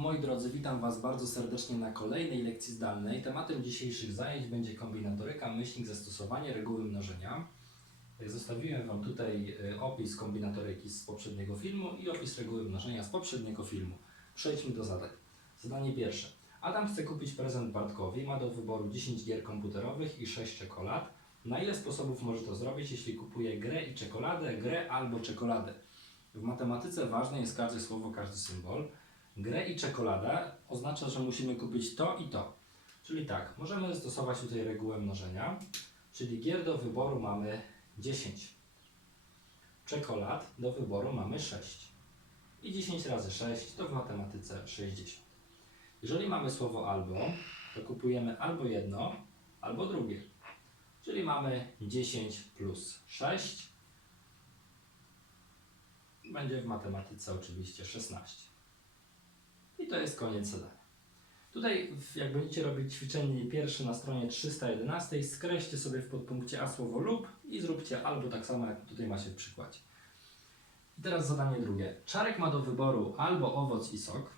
Moi drodzy, witam Was bardzo serdecznie na kolejnej lekcji zdalnej. Tematem dzisiejszych zajęć będzie kombinatoryka, myślnik, zastosowanie reguły mnożenia. Zostawiłem Wam tutaj y, opis kombinatoryki z poprzedniego filmu i opis reguły mnożenia z poprzedniego filmu. Przejdźmy do zadań. Zadanie pierwsze. Adam chce kupić prezent Bartkowi, ma do wyboru 10 gier komputerowych i 6 czekolad. Na ile sposobów może to zrobić, jeśli kupuje grę i czekoladę, grę albo czekoladę? W matematyce ważne jest każde słowo, każdy symbol. Grę i czekolada oznacza, że musimy kupić to i to. Czyli tak, możemy stosować tutaj regułę mnożenia, czyli gier do wyboru mamy 10. Czekolad do wyboru mamy 6. I 10 razy 6 to w matematyce 60. Jeżeli mamy słowo albo, to kupujemy albo jedno, albo drugie. Czyli mamy 10 plus 6. Będzie w matematyce oczywiście 16. I to jest koniec zadania. Tutaj, jak będziecie robić ćwiczenie pierwsze na stronie 311, skreślcie sobie w podpunkcie A słowo lub i zróbcie albo tak samo, jak tutaj macie w przykładzie. I teraz zadanie drugie. Czarek ma do wyboru albo owoc i sok,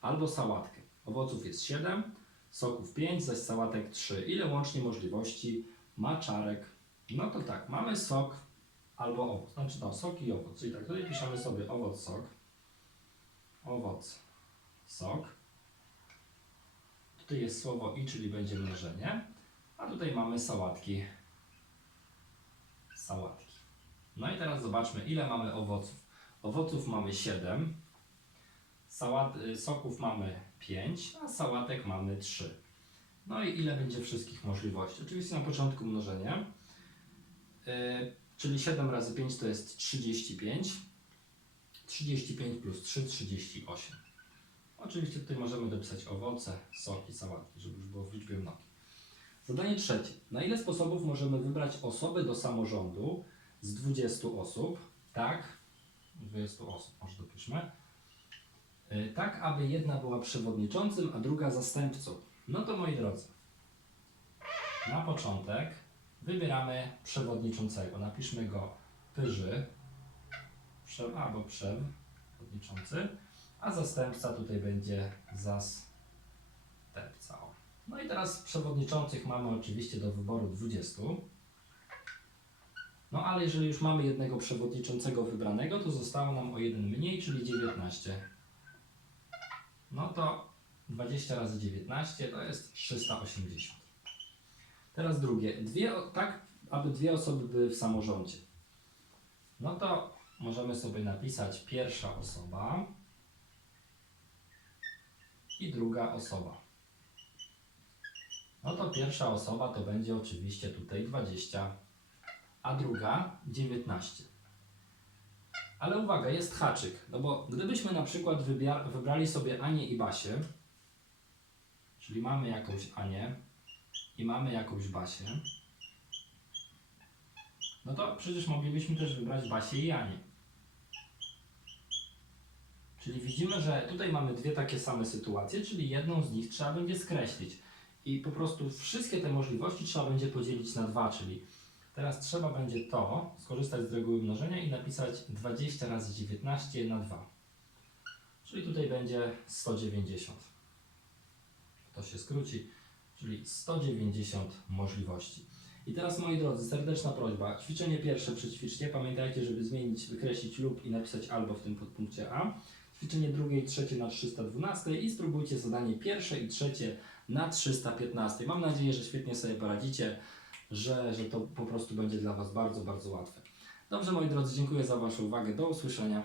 albo sałatkę. Owoców jest 7, soków 5, zaś sałatek 3. Ile łącznie możliwości ma czarek? No to tak, mamy sok albo owoc. Znaczy no, sok i owoc. Czyli tak, tutaj piszemy sobie owoc, sok. Owoc, sok. Tutaj jest słowo i, czyli będzie mnożenie. A tutaj mamy sałatki. Sałatki. No i teraz zobaczmy, ile mamy owoców. Owoców mamy 7, sałat, y, soków mamy 5, a sałatek mamy 3. No i ile będzie wszystkich możliwości? Oczywiście na początku mnożenie. Yy, czyli 7 razy 5 to jest 35. 35 plus 3, 38. Oczywiście tutaj możemy dopisać owoce, soki, sałatki, żeby już było w liczbie mnogiej. Zadanie trzecie. Na ile sposobów możemy wybrać osoby do samorządu z 20 osób? Tak, 20 osób, może dopiszmy. Yy, Tak, aby jedna była przewodniczącym, a druga zastępcą. No to moi drodzy, na początek wybieramy przewodniczącego. Napiszmy go Pyży, prze, albo przewodniczący, a zastępca tutaj będzie zastępca. No i teraz przewodniczących mamy oczywiście do wyboru 20. No ale jeżeli już mamy jednego przewodniczącego wybranego, to zostało nam o jeden mniej, czyli 19. No to 20 razy 19 to jest 380. Teraz drugie. Dwie, tak, aby dwie osoby były w samorządzie. No to możemy sobie napisać pierwsza osoba i druga osoba. No to pierwsza osoba to będzie oczywiście tutaj 20, a druga 19. Ale uwaga, jest haczyk, no bo gdybyśmy na przykład wybrali sobie Anię i Basię, czyli mamy jakąś Anię i mamy jakąś Basię, no to przecież moglibyśmy też wybrać Basię i Anię. Czyli widzimy, że tutaj mamy dwie takie same sytuacje, czyli jedną z nich trzeba będzie skreślić. I po prostu wszystkie te możliwości trzeba będzie podzielić na dwa, czyli teraz trzeba będzie to skorzystać z reguły mnożenia i napisać 20 razy 19 na 2. Czyli tutaj będzie 190. To się skróci, czyli 190 możliwości. I teraz moi drodzy, serdeczna prośba. Ćwiczenie pierwsze przećwiczcie. Pamiętajcie, żeby zmienić, wykreślić lub i napisać albo w tym podpunkcie A. Ćwiczenie drugie i trzecie na 312 i spróbujcie zadanie pierwsze i trzecie na 315. Mam nadzieję, że świetnie sobie poradzicie, że, że to po prostu będzie dla Was bardzo, bardzo łatwe. Dobrze moi drodzy, dziękuję za Waszą uwagę. Do usłyszenia.